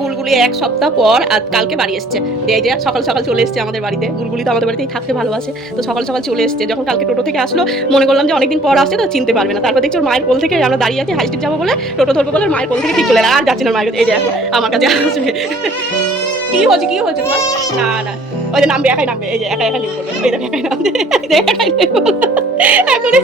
গুলগুলি এক সপ্তাহ পর আর কালকে বাড়ি এসছে। এই যে সকাল সকাল চলে এসছে আমাদের বাড়িতে। গুলগুলি তো আমাদের বাড়িতেই থাকতে ভালোবাসে। তো সকাল সকাল চলে এসছে। যখন কালকে টোটো থেকে আসলো, মনে করলাম যে অনেকদিন পর আসছে, তো চিনতে পারবে না। তারপর দেখছি ওর মায়ের কোল থেকে আমরা দাঁড়িয়ে আছি হাই স্ট্রিট যাব বলে। টোটো ধরবো বলে মায়ের কোল থেকে ঠিক চলে আর যাচ্ছি না মায়ের এই যে আমার কাছে আসবে। কি হয়েছে কি হয়েছে তোমার? না না। ওই যে নামবে, একাই নামবে। এই যে একা একা লিপ করবে একাই নামবে। একাই। এখন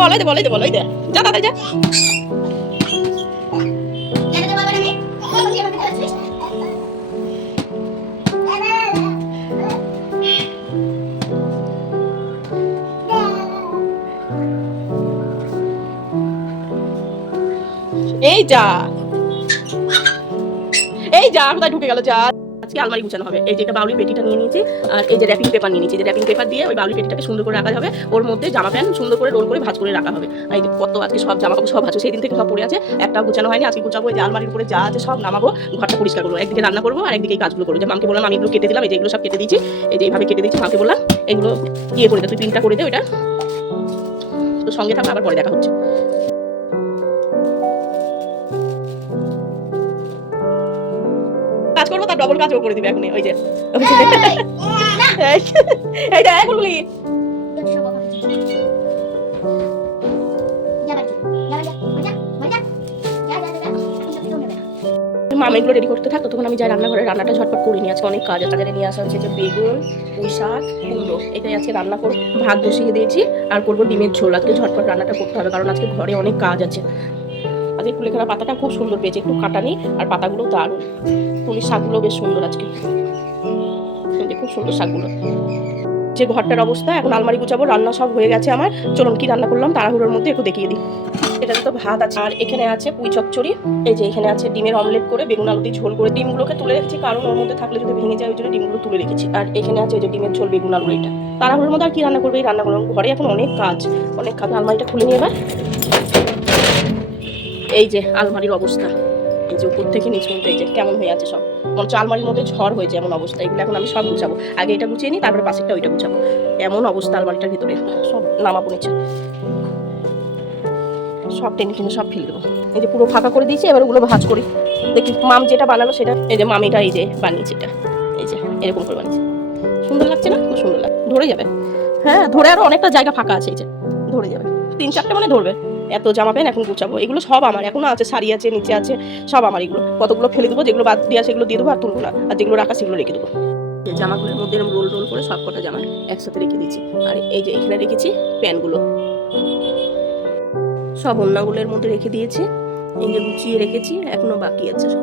বলাই দে বলাই দে বলাই দে। যা দাদা যা। এই যা। এই যা, কোথায় ঢুকে গেল, যা। আজকে আলমারি গুছানো হবে। এই যে এটা বাউলি পেটিটা নিয়ে নিয়েছি, আর এই যে র্যাপিং পেপার নিয়ে নিয়েছি। যে র্যাপিং পেপার দিয়ে ওই বাউলি পেটিটাকে সুন্দর করে রাখা হবে ওর মধ্যে জামা প্যান্ট সুন্দর করে রোল করে ভাঁজ করে রাখা হবে। এই যে কত আজকে সব জামা কাপড় সব ভাঁজ সেই দিন থেকে সব পড়ে আছে একটা গুছানো হয়নি। আজকে গুছাবো, এই যে আলমারির উপরে যা আছে সব নামাবো, ঘরটা পরিষ্কার করব। একদিকে রান্না করব আর একদিকে এই কাজগুলো করব। যে মামকে বললাম, আমি এগুলো কেটে দিলাম, এই যে এগুলো সব কেটে দিয়েছি, এই যে এইভাবে কেটে দিচ্ছি মামকে বললাম, এগুলো ইয়ে করে দে, তুই প্রিন্টটা করে দে ওইটা। তো সঙ্গে থাকবে আবার পরে দেখা হচ্ছে। ডবল কাজ ও করে দিবে এখন ওই যে। এই যে এগুলি মামা এগুলো রেডি করতে থাকতো তখন আমি যাই রান্নাঘরে রান্নাটা ঝটপট করে নিয়ে আজকে অনেক কাজ আছে নিয়ে আসা হচ্ছে যে বেগুন পুঁই শাক কুমড়ো। এটাই আজকে রান্না করব ভাত বসিয়ে দিয়েছি আর করব ডিমের ঝোল। আজকে ঝটপট রান্নাটা করতে হবে কারণ আজকে ঘরে অনেক কাজ আছে। আজকে কুলেখাড়া পাতাটা খুব সুন্দর পেয়েছে, একটু কাটা নেই আর পাতাগুলো দারুণ। তুলির শাকগুলো বেশ সুন্দর আজকে। খুব সুন্দর শাকগুলো। যে ঘরটার অবস্থা, এখন আলমারি গুছাবো, রান্না সব হয়ে গেছে আমার। চলুন কি রান্না করলাম তাড়াহুড়োর মধ্যে একটু দেখিয়ে দিই। এটাতে তো ভাত আছে। আর এখানে আছে পুঁই চচ্চড়ি। এই যে এখানে আছে ডিমের অমলেট করে বেগুন আলু দিয়ে ঝোল করে। ডিমগুলোকে তুলে রেখেছি, কারণ ওর মধ্যে থাকলে যদি ভেঙে যায় ওই জন্য ডিমগুলো তুলে রেখেছি। আর এখানে আছে ওই যে ডিমের ঝোল, বেগুন আলু এটা তাড়াহুড়োর মধ্যে আর কি রান্না করবে? এই রান্না করলাম ঘরে এখন অনেক কাজ। অনেক কাজ। আলমারিটা খুলে নিয়ে এবার। এই যে আলমারির অবস্থা। এই যে উপর থেকে নিচ পর্যন্ত এই যে কেমন হয়ে আছে সব। মনে হচ্ছে আলমারির মধ্যে ঝড় হয়েছে এমন অবস্থা। এগুলো এখন আমি সব গুছাবো। আগে এটা গুছিয়ে নিই, তারপরে পাশেরটা ওইটা গুছাবো। এমন অবস্থা আলমারিটার ভিতরে। সব নামাবো নিচে। সব টেনে টেনে সব ফেলে দেবো। এই যে পুরো ফাঁকা করে দিয়েছি, এবার ওগুলো ভাজ করি। দেখি মাম যেটা বানালো সেটা। এই যে মামিটা এই যে বানিয়েছে এটা। এই যে এরকম করে বানিয়েছে। সুন্দর লাগছে না? খুব সুন্দর লাগে ধরে যাবে। হ্যাঁ ধরে আরও অনেকটা জায়গা ফাঁকা আছে এই যে। ধরে যাবে। তিন চারটে মানে ধরবে। এত জামা প্যান্ট এখন গুছাবো। এগুলো সব আমার, এখনও আছে, শাড়ি আছে, নিচে আছে, সব আমার এগুলো। কতগুলো ফেলে দেবো, যেগুলো বাদ দিয়ে এগুলো দিয়ে দেবো আর তুলবো না। আর যেগুলো রাখা সেগুলো রেখে দেবো। জামাগুলোর মধ্যে এরকম রোল রোল করে সব কটা জামা একসাথে রেখে দিচ্ছি আর এই যে এখানে রেখেছি প্যান্টগুলো। সব অন্যগুলোর মধ্যে রেখে দিয়েছি। এই যে গুছিয়ে রেখেছি, এখনও বাকি আছে সব।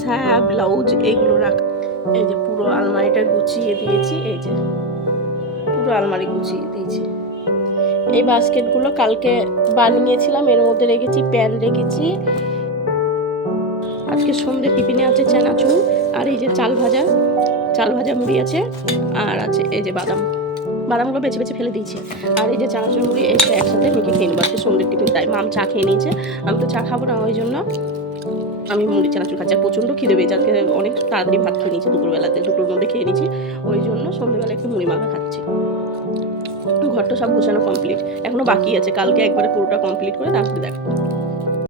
সায়া ব্লাউজ এগুলো রাখা। এই যে পুরো আলমারিটা গুছিয়ে দিয়েছি, এই যে পুরো আলমারি গুছিয়ে দিয়েছি। এই বাস্কেটগুলো কালকে বানিয়েছিলাম, এর মধ্যে রেখেছি, প্যান রেখেছি। আজকে সন্ধ্যে টিফিনে আছে চানাচুর, আর এই যে চাল ভাজা চাল ভাজা মুড়ি আছে, আর আছে এই যে বাদাম। বাদামগুলো বেছে বেছে ফেলে দিয়েছি। আর এই যে চানাচুর মুড়ি, এই একসাথে মেখে খেয়ে নেব, আজকে সন্ধ্যের টিফিন, তাই মাম চা খেয়ে নিয়েছে, আমি তো চা খাব না ওই জন্য। আমি মুড়ি চানাচুর খাচ্ছি আর প্রচণ্ড খিদে পেয়েছে। আজকে অনেক তাড়াতাড়ি ভাত খেয়ে নিয়েছি, দুপুরবেলাতে দুটোর মধ্যে খেয়ে নিয়েছি। ওই জন্য সন্ধ্যেবেলা একটু মুড়ি মাখা খাচ্ছি। ঘরটা সব গোছানো কমপ্লিট এখনও বাকি আছে। কালকে একবারে পুরোটা কমপ্লিট করে তারপরে দেখো।